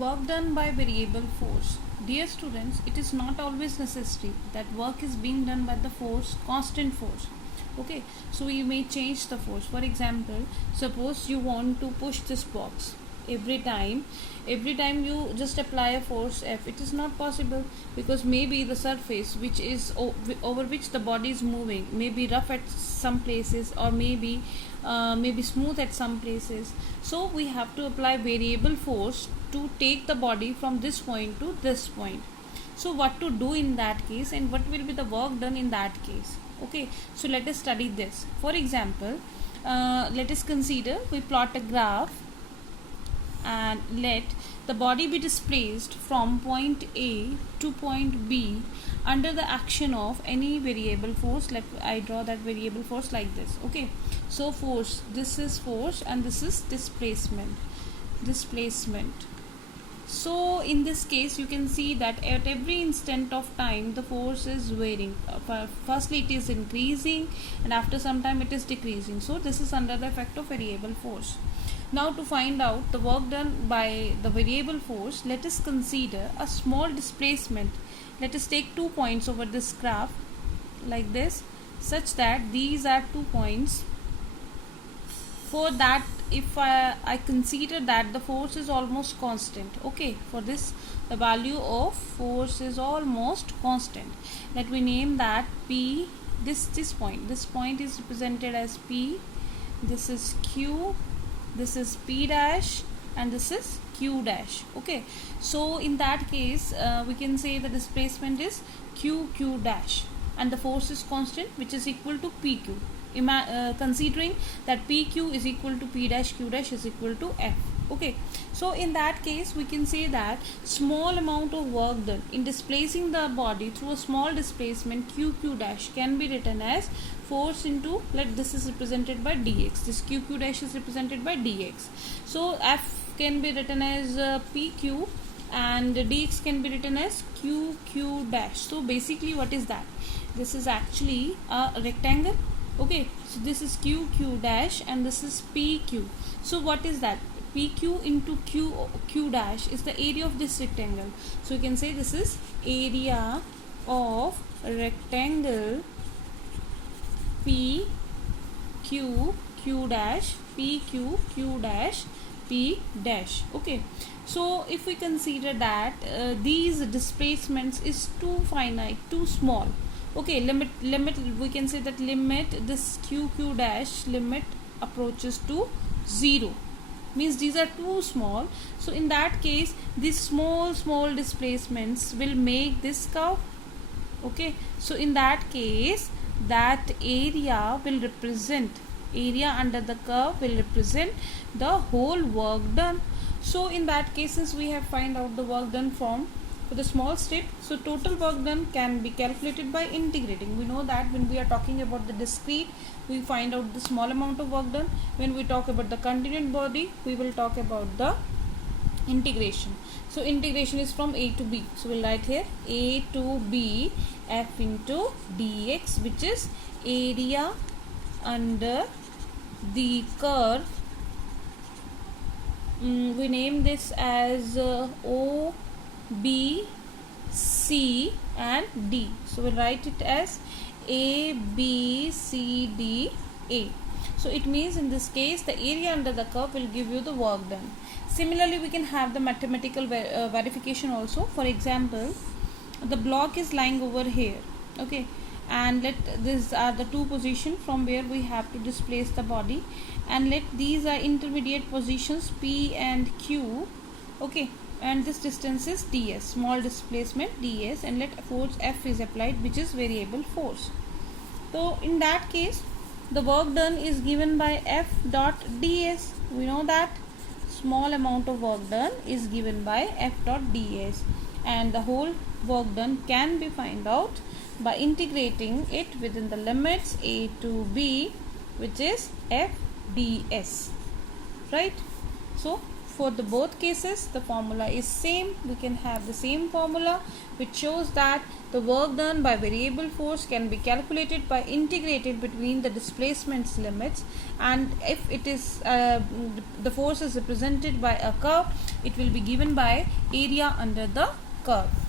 Work done by variable force. Dear students, it is not always necessary that work is being done by the force, constant force. Okay, so you may change the force. For example, suppose you want to push this box. Every time you just apply a force F, it is not possible, because maybe the surface which is over which the body is moving may be rough at some places, or maybe smooth at some places. So we have to apply variable force to take the body from this point to this point. So what to do in that case, and what will be the work done in that case? Okay, so let us study this. For example, let us consider we plot a graph and let the body be displaced from point A to point B under the action of any variable force. Let I draw that variable force like this. Okay, so force, this is force and this is displacement. So in this case you can see that at every instant of time the force is varying. Firstly it is increasing and after some time it is decreasing. So this is under the effect of variable force. Now to find out the work done by the variable force, let us consider a small displacement. Let us take 2 points over this graph like this, such that these are 2 points. For that, if I consider that the force is almost constant, okay, for this the value of force is almost constant. Let me name that P. This point is represented as P, this is Q, this is P dash, and this is Q dash. Okay, so in that case we can say the displacement is Q dash and the force is constant, which is equal to PQ. Considering that PQ is equal to P dash, Q dash is equal to F. Okay, so in that case we can say that small amount of work done in displacing the body through a small displacement Q dash can be written as force into, let this is represented by dx, this Q dash is represented by dx. So F can be written as PQ and dx can be written as Q dash. So basically what is that? This is actually a rectangle. Okay, so this is Q dash and this is PQ. So what is that? PQ into Q dash is the area of this rectangle. So you can say this is area of rectangle PQ dash, PQ dash, P dash. Okay, so if we consider that these displacements is too finite, too small. Okay, limit we can say that limit this Q dash limit approaches to 0, means these are too small. So in that case these small displacements will make this curve. Okay, so in that case that area will represent, area under the curve will represent the whole work done. So in that case, since we have find out the work done for the small step, so total work done can be calculated by integrating. We know that when we are talking about the discrete, we find out the small amount of work done. When we talk about the continued body, we will talk about the integration. So integration is from A to B. So we'll write here A to B F into dx, which is area under the curve. We name this as O, B, C and D. So we'll write it as A, B, C, D, A. So it means in this case the area under the curve will give you the work done. Similarly, we can have the mathematical verification also. For example, the block is lying over here. Okay, and let these are the 2 positions from where we have to displace the body, and let these are intermediate positions P and Q. Okay, and this distance is ds, small displacement ds, and let force F is applied, which is variable force. So in that case the work done is given by F dot ds. We know that small amount of work done is given by F dot ds, and the whole work done can be found out by integrating it within the limits A to B, which is F ds, right? So for the both cases the formula is same. We can have the same formula which shows that the work done by variable force can be calculated by integrated between the displacement's limits, and if it is the force is represented by a curve, it will be given by area under the curve.